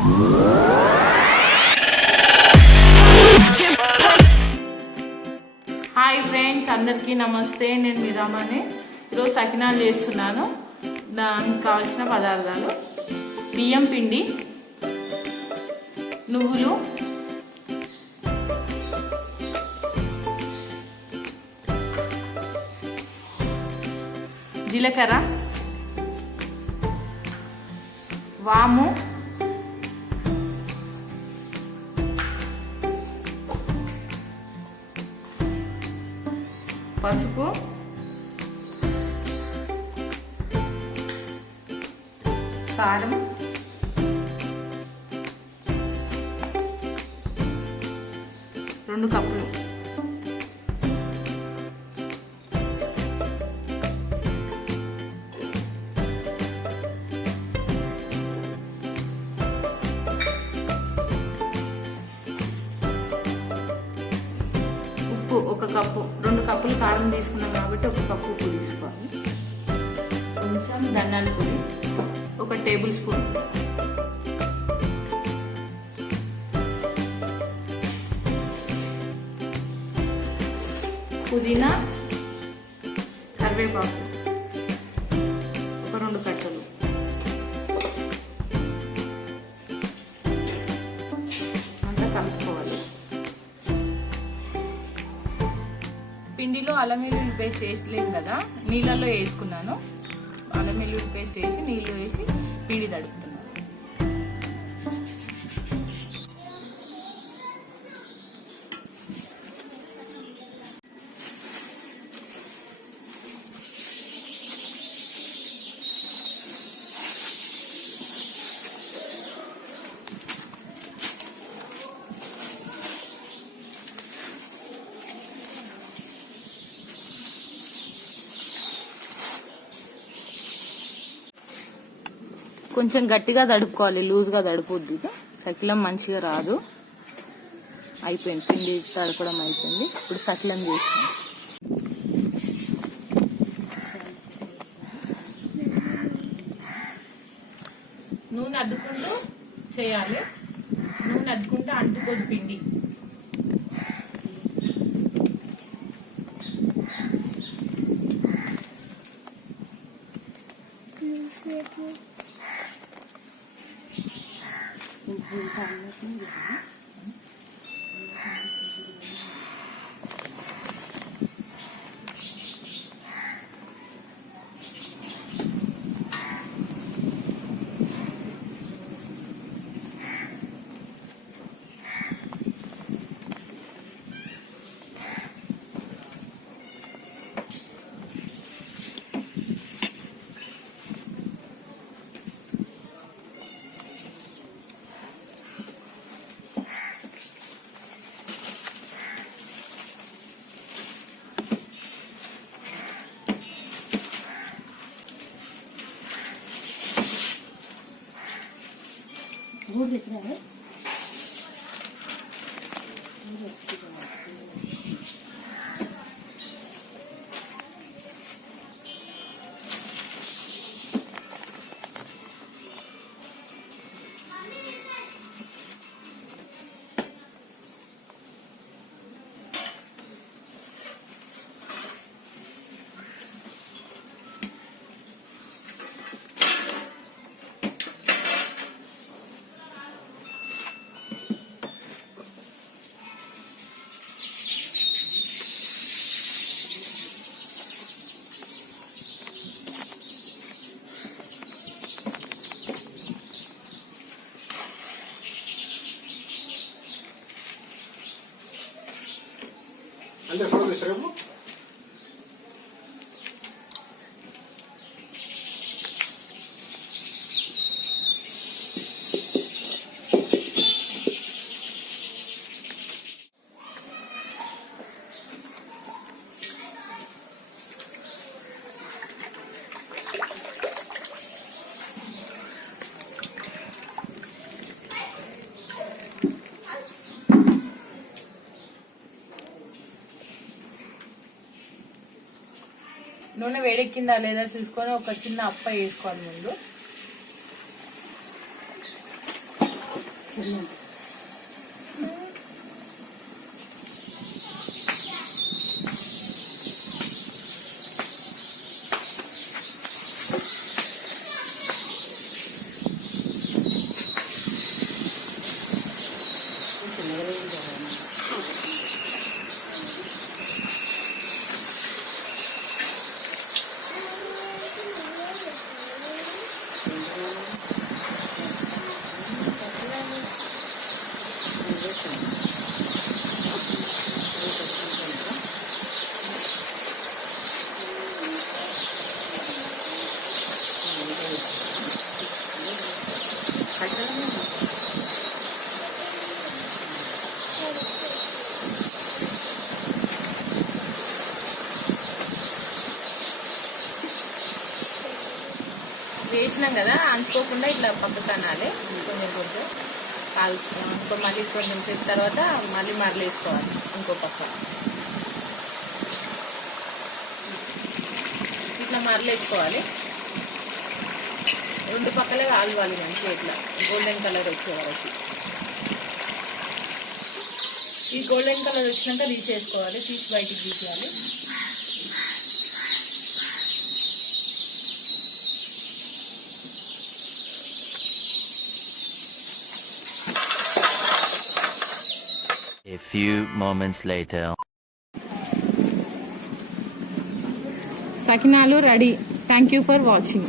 Hi friends, అందరికీ నమస్తే. నేను మీ రమని. ఈరోజు సకినాలు చేస్తున్నాను. దానికి కావాల్సిన పదార్థాలు: బియ్యం పిండి, నువ్వులు, జీలకర్ర, వాము, పసుపు, కారం, రెండు కప్పులు. ఉప్పు ఒక కప్పు. 2 కప్పులు కారం తీసుకున్నాం కాబట్టి 1 కప్పు ఉప్పు తీసుకోవాలి. కొంచెం ధనియాల పొడి 1 టేబుల్ స్పూన్, పుదీనా, కరివేపాకు 2 కట్టలు, అంతా కలుపుకోవాలి. పిండిలో అల్లం వెల్లుల్లి పేస్ట్ వేసలేము కదా, నీళ్ళల్లో వేసుకున్నాను. అల్లం వెల్లుల్లి పేస్ట్ వేసి నీళ్ళు వేసి పిండి తడుపుతున్నాను. కొంచెం గట్టిగా తడుపుకోవాలి, లూజ్గా తడుపుద్ది. సకిలం మంచిగా రాదు. అయిపోయింది, పిండి తడపడం అయిపోయింది. ఇప్పుడు సకిలం చేస్తాం. నూనె అద్దుకుంటూ చేయాలి. నూనె అద్దుకుంటూ అంటుకోదు పిండి. Anda fora do extremo? నూనె వేడెక్కిందా లేదా చూసుకొని ఒక చిన్న అప్ప వేసుకోవాలి. ముందు వేసినాం కదా, అంటుకోకుండా ఇట్లా పక్కకు అనాలి. కొంచెం కొంచెం కాలు ఇంకో మళ్ళీ కొంచెం సేపు తర్వాత మళ్ళీ మరలేసుకోవాలి ఇంకో పక్క. ఇట్లా మరలేసుకోవాలి. రెండు పక్కలే కాలువాలి మంచిగా ఇట్లా గోల్డెన్ కలర్ వచ్చే వరకు. ఈ గోల్డెన్ కలర్ వచ్చినాక తీసేసుకోవాలి, తీసి బయటికి తీసేయాలి. A few moments later. Sakinalu ready. Thank you for watching.